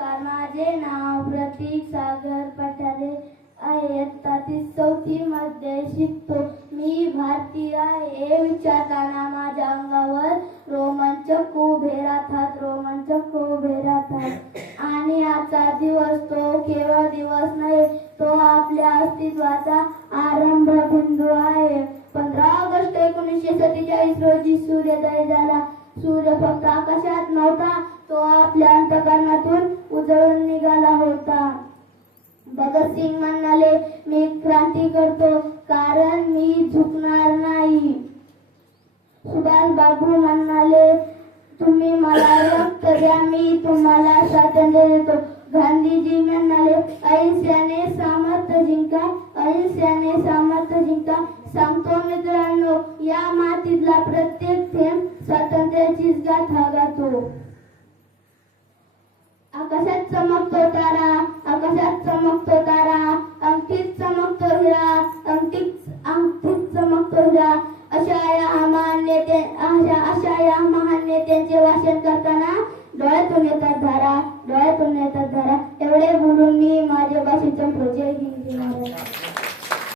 माझे नाव प्रतीक सागर पठारे आहे. चौथी मध्ये शिकतो. मी भारतीय आहे. हे विचारताना माझ्या अंगावर रोमांचक उभे राहतात रोमांचक उभे राहतात आणि आजचा दिवस तो केवळ दिवस नाही तो आपल्या अस्तित्वाचा आरंभ बिंदू आहे. पंधरा ऑगस्ट एकोणीसशे सत्तेचाळीस रोजी सूर्योदय झाला. सूर्य फक्त आकाशात नव्हता भगतसिंग म्हणाले मी क्रांती करतो कारण मी झुकणार नाही. सुभाष बाबू म्हणाले तुम्ही मला रक्त द्या मी तुम्हाला स्वातंत्र्य देतो. गांधीजी म्हणाले अहिंसाने सामर्थ्य जिंका अहिंसाने सामर्थ्य जिंका. सांगतो मित्रांनो या मातीतला प्रत्येक थेंब स्वातंत्र्याचीच गाथा गातो. अशा या महान नेते अशा अशा या महान नेत्यांचे वाचन करताना डोळ्यातून येतात धारा डोळ्यातून येतात धारा. एवढे बोलून मी माझे भाषेच्या प्रोजेक्ट